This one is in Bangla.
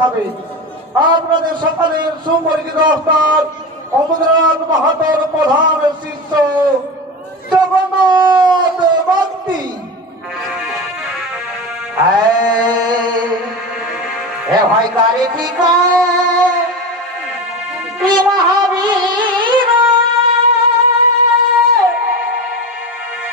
দেখাবে। আপনাদের সকালের সুপরিচিত ওস্তাদ অমরনাথ মাহাতোর প্রধান শিষ্য জগন্নাথ ভক্তি। এ ভাই কারে ঠিকা